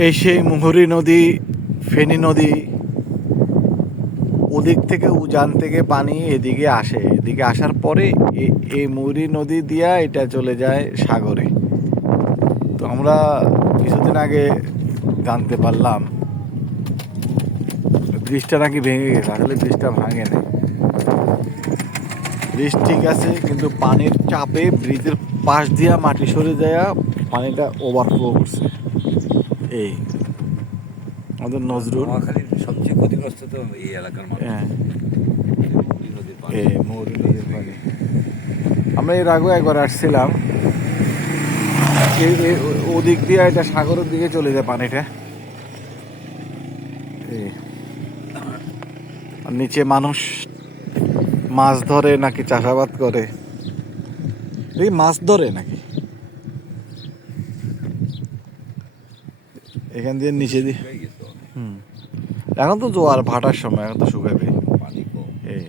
এই সেই মুহুরী নদী, ফেনী নদী, ওদিক থেকে উজান থেকে পানি এদিকে আসে। এদিকে আসার পরে এই মুহুরী নদী দিয়া এটা চলে যায় সাগরে। তো আমরা কিছুদিন আগে জানতে পারলাম ব্রিজটা নাকি ভেঙে গেছে। আসলে ব্রিজটা ভাঙে না, ব্রিজ ঠিক আছে, কিন্তু পানির চাপে ব্রিজের পাশ দিয়া মাটি সরে যায়, পানিটা ওভারফ্লো করছে। এই আমাদের নজরুল নোয়াখালীর সবচেয়ে ক্ষতিগ্রস্ত তো এই এলাকার মানুষ। হ্যাঁ, মুহুরী নদীর পানি। এই মুহুরী নদীর পানি। আমরা এর আগেও একবার আসছিলাম, ওদিক দিয়ে এটা সাগরের দিকে চলে যায় পানিটা। এই আর নিচে মানুষ মাছ ধরে নাকি চাষাবাদ করে, এই মাছ ধরে নাকি এখান দিয়ে নিচে দিয়ে। শুকাই গেছে অনেক। হুম, এখন তো জোয়ার ভাটার সময়, এখন তো শুকাবে। পানি কম। এই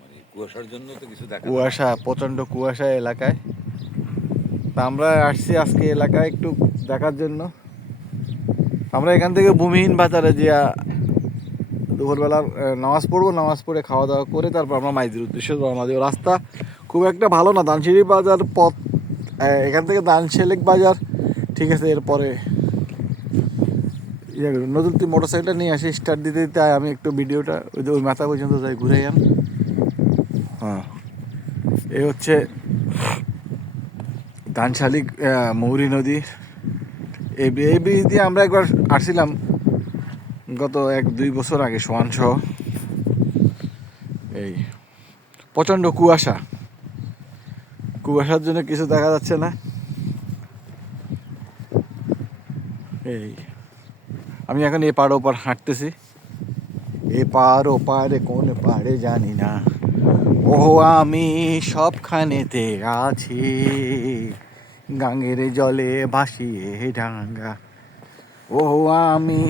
মানে কুয়াশার জন্য তো কিছু দেখা যায় না। কুয়াশা, প্রচণ্ড কুয়াশা এলাকায়। তা আমরা আসছি আজকে এলাকায় একটু দেখার জন্য। আমরা এখান থেকে ভূমিহীন বাজারে যা দুপুরবেলা নামাজ পড়বো, নামাজ পড়ে খাওয়া দাওয়া করে তারপর আমরা মাইজের উদ্দেশ্যে রওনা দেবো। রাস্তা খুব একটা ভালো না, দানসিঁড়ি বাজার পথ, এখান থেকে দানশেলেক বাজার ঠিক আছে। এরপরে নজরুল, তুই মোটর সাইকেলটা নিয়ে আসি, স্টার্ট দিতে দিতে আমি একটু ভিডিওটা ওই মাথা পর্যন্ত যাই, ঘুরে যান। হ্যাঁ, এই হচ্ছে ধানশালিক মুহুরী নদী। এই ব্রিজ দিয়ে আমরা একবার আসছিলাম গত 1-2 বছর আগে, সোয়ান সহ। এই প্রচণ্ড কুয়াশা, কুয়াশার জন্য কিছু দেখা যাচ্ছে না। এই আমি এখন এই পাড় ওপার হাঁটতেছি, এ পার ও পারে কোন পাড়ে জানি না, ও আমি সবখানেতে আছি, গাঙ্গের জলে ভাসিয়ে ডাঙ্গা, ও আমি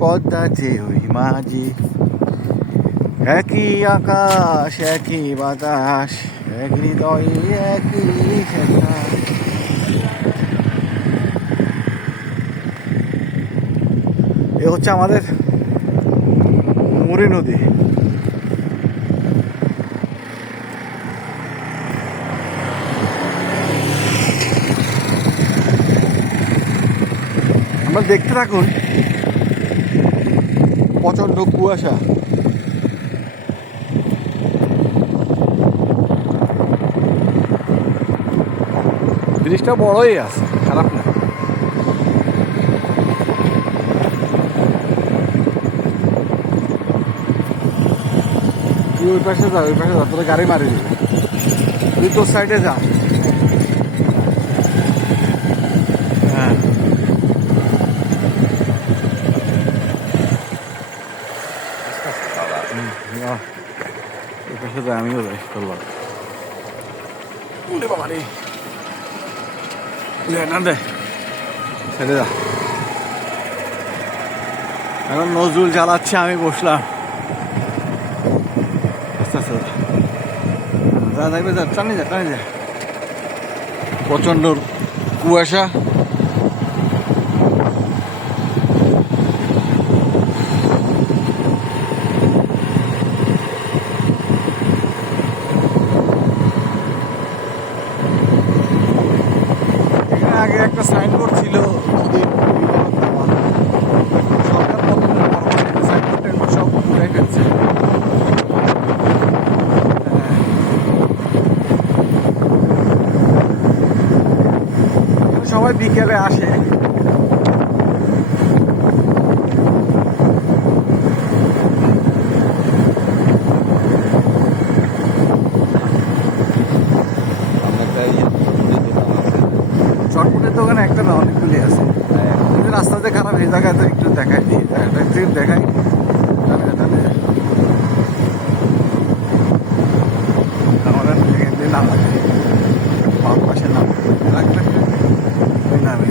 পদ্মাতে ওই মাঝি, একই আকাশ একই বাতাস, এক হৃদয় একই শেখা। এ হচ্ছে আমাদের মুহুরী নদী। আমরা দেখতে থাকুন, প্রচণ্ড কুয়াশা। ব্রিজটা বড়ই আছে, খারাপ না। তুই ওই পাশে যা, ওই পাশে যা, তোর গাড়ি মারি দিবে। তুই তোর সাইডে যা। হ্যাঁ, আস্তে আস্তে বাবা। ওই পাশে যা, আমিও যাই চললাম। উঠে বাবা রে, না দে, ছেড়ে যা। এখন নজরুল চালাচ্ছে, আমি বসলাম। আস্তে আস্তে যা, থাকবে যা, টানে যা, টানে যা। প্রচণ্ড কুয়াশা। এখানে আগে একটা সাইনবোর্ড ছিল নদীর সরকার পতনের পরবর্তীতে সাইনবোর্ডটা এগুলো সব উঠাই ফেলছে। সবাই বিকেলে আসে। চটপটের দোকানে একটা না, অনেকগুলি আছে। যদি রাস্তাতে খারাপ এই জায়গায় তো একটু দেখাই দিই, দেখাই। আমাদের এখান দিয়ে নাম লাগে, বাম পাশে নাম লাগলে ওই নামে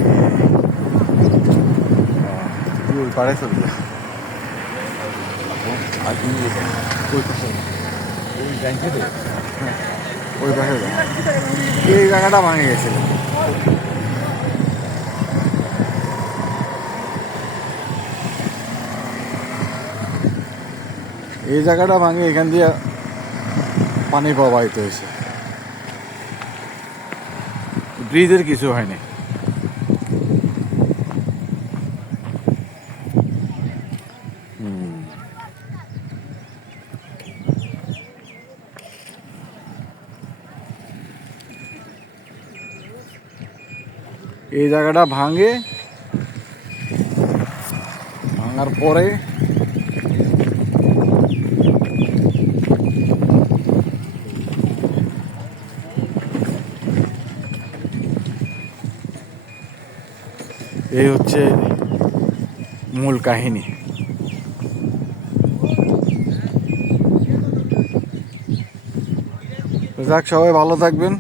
তুই ওই পাড়ে চলে যা। আর তুমি যেতে ওই পাশে যা। ওই ব্যাংকে তো ওই পাশে যা। এই জায়গাটা ভাঙে গেছিল। এই জায়গাটা ভাঙে, এখান দিয়ে পানি প্রবাহিত হয়েছে, ব্রিজের কিছু হয়নি। এই জায়গাটা ভাঙে, ভাঙার পরে এই হচ্ছে মূল কাহিনী। যাক, সবাই ভালো থাকবেন।